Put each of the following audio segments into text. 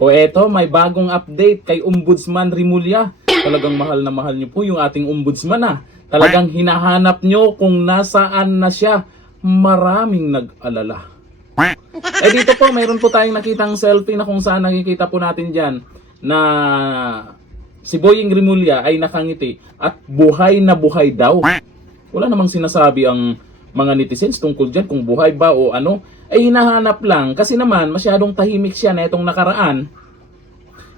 O eto, may bagong update kay Ombudsman Rimulya. Talagang mahal na mahal niyo po yung ating ombudsman ah. Talagang hinahanap niyo kung nasaan na siya. Maraming nag-alala. Eh dito po, mayroon po tayong nakitang selfie na kung saan nakikita po natin dyan na si Boying Rimulya ay nakangiti at buhay na buhay daw. Wala namang sinasabi ang mga netizens tungkol dyan kung buhay ba o ano. Ay hinahanap lang kasi naman masyadong tahimik siya na itong nakaraan.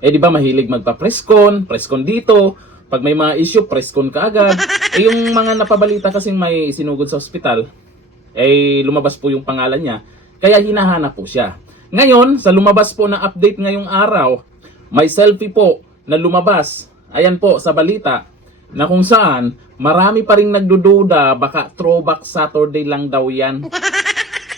Eh di ba mahilig magpa-presscon dito. Pag may mga issue, presscon ka agad. Eh yung mga napabalita kasing may sinugod sa ospital, eh lumabas po yung pangalan niya. Kaya hinahanap po siya. Ngayon, sa lumabas po na update ngayong araw, may selfie po na lumabas. Ayan po sa balita na kung saan marami pa ring nagdududa baka throwback Saturday lang daw yan.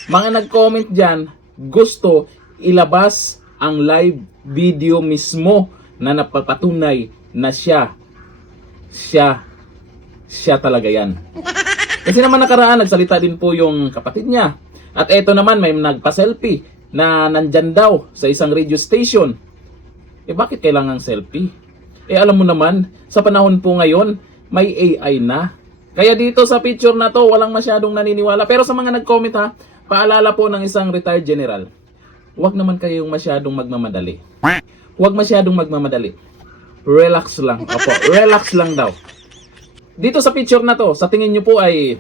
Mga nag-comment dyan, gusto ilabas ang live video mismo na napapatunay na siya talaga yan. Kasi naman nakaraan, nagsalita din po yung kapatid niya. At eto naman, may nagpa-selfie na nandyan daw sa isang radio station. Eh bakit kailangang selfie? Eh alam mo naman, sa panahon po ngayon, may AI na. Kaya dito sa picture na to, walang masyadong naniniwala. Pero sa mga nag-comment ha, paalala po ng isang retired general, huwag naman kayong masyadong magmamadali. Huwag masyadong magmamadali. Relax lang. Opo, relax lang daw. Dito sa picture na to, sa tingin nyo po ay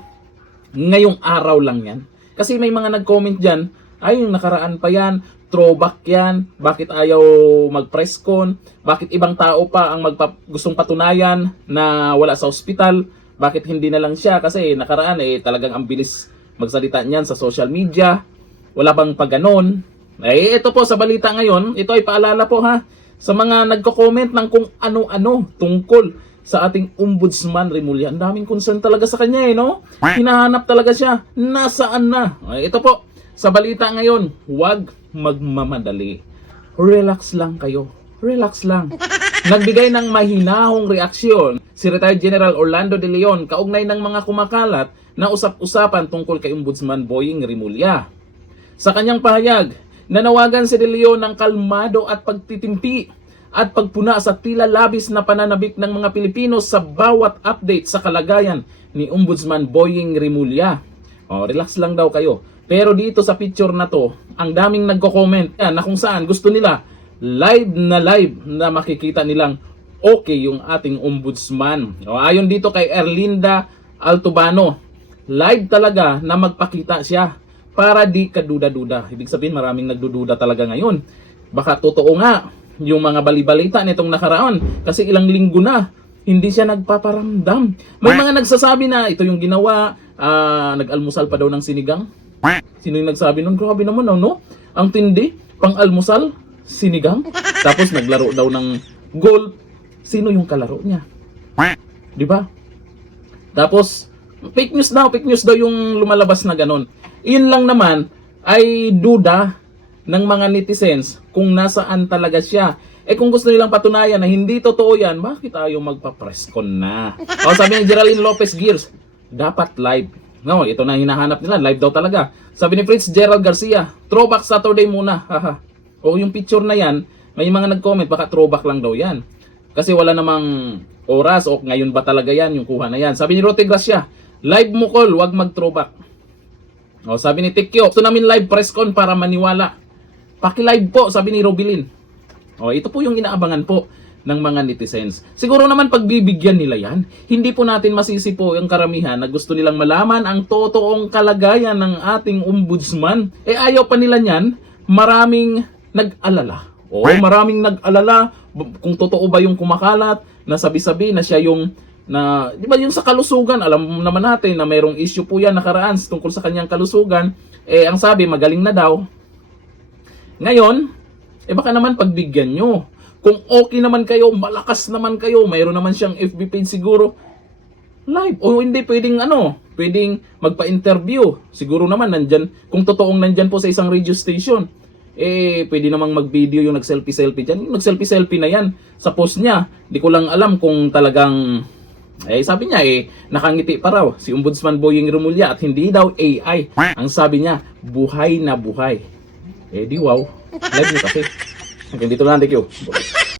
ngayong araw lang yan. Kasi may mga nag-comment dyan, ay yung nakaraan pa yan, throwback yan, bakit ayaw mag-presscon, bakit ibang tao pa ang gustong patunayan na wala sa ospital, bakit hindi na lang siya, kasi nakaraan eh talagang ang bilis magsalita niyan sa social media, wala bang pagganon. Eh ito po sa balita ngayon, ito ay paalala po ha, sa mga nagko-comment ng kung ano-ano tungkol sa ating Ombudsman Rimulya. Ang daming concern talaga sa kanya eh, no? Hinahanap talaga siya. Nasaan na? Ito po, sa balita ngayon, huwag magmamadali. Relax lang kayo. Relax lang. Nagbigay ng mahinahong reaksyon si Retired General Orlando De Leon kaugnay ng mga kumakalat na usap-usapan tungkol kay Ombudsman Boying Rimulya. Sa kanyang pahayag, nanawagan si De Leon ng kalmado at pagtitimpi at pagpuna sa tila labis na pananabik ng mga Pilipino sa bawat update sa kalagayan ni Ombudsman Boying Rimulya. Relax lang daw kayo. Pero dito sa picture na to, ang daming nagko-comment na kung saan gusto nila live na makikita nilang okay yung ating ombudsman. Ayon dito kay Erlinda Altobano, live talaga na magpakita siya para di ka duda-duda. Ibig sabihin maraming nagdududa talaga ngayon. Baka totoo nga yung mga balibalita nitong nakaraan kasi ilang linggo na hindi siya nagpaparamdam. May mga nagsasabi na ito yung ginawa, nag-almusal pa daw ng sinigang. Sino yung nagsabi nun? Grabe naman no? Ang tindi, pang-almusal, sinigang. Tapos naglaro daw ng golf. Sino yung kalaro niya? Di ba? Tapos fake news daw yung lumalabas na ganon. Iyon lang naman ay duda ng mga netizens kung nasaan talaga siya. Eh kung gusto nilang patunayan na hindi totoo yan, bakit ayaw magpa-presscon na? Sabi ni Geraldine Lopez Gears, dapat live. No, ito na hinahanap nila, live daw talaga. Sabi ni Fritz Gerald Garcia, throwback Saturday muna. Yung picture na yan, may mga nag-comment, baka throwback lang daw yan. Kasi wala namang oras o ngayon ba talaga yan, yung kuha na yan. Sabi ni Rote Gracia, live mo call, wag mag-throwback. Sabi ni Tikyo, gusto namin live presscon para maniwala. Paki-live po, sabi ni Robilin. Ito po yung inaabangan po ng mga netizens. Siguro naman pagbibigyan nila yan, hindi po natin masisi po yung karamihan na gusto nilang malaman ang totoong kalagayan ng ating ombudsman. Eh ayaw pa nila niyan, maraming nag-alala. Maraming nag-alala kung totoo ba yung kumakalat, na sabi-sabi na siya yung di ba yung sa kalusugan, alam naman natin na mayroong issue po yan nakaraan tungkol sa kanyang kalusugan. Eh ang sabi, magaling na daw. Ngayon, baka naman pagbigyan nyo. Kung okay naman kayo, malakas naman kayo, mayroon naman siyang FB page siguro, live. O hindi, pwedeng magpa-interview. Siguro naman nandyan, kung totoong nandyan po sa isang radio station, pwede namang mag-video yung nag-selfie-selfie dyan. Yung nag-selfie-selfie na yan sa post niya. Di ko lang alam kung talagang, sabi niya nakangiti pa raw si Ombudsman Boying Rimulya at hindi daw AI. Ang sabi niya, buhay na buhay. Di wow, live niyo kasi. Hanggang dito lang, thank you.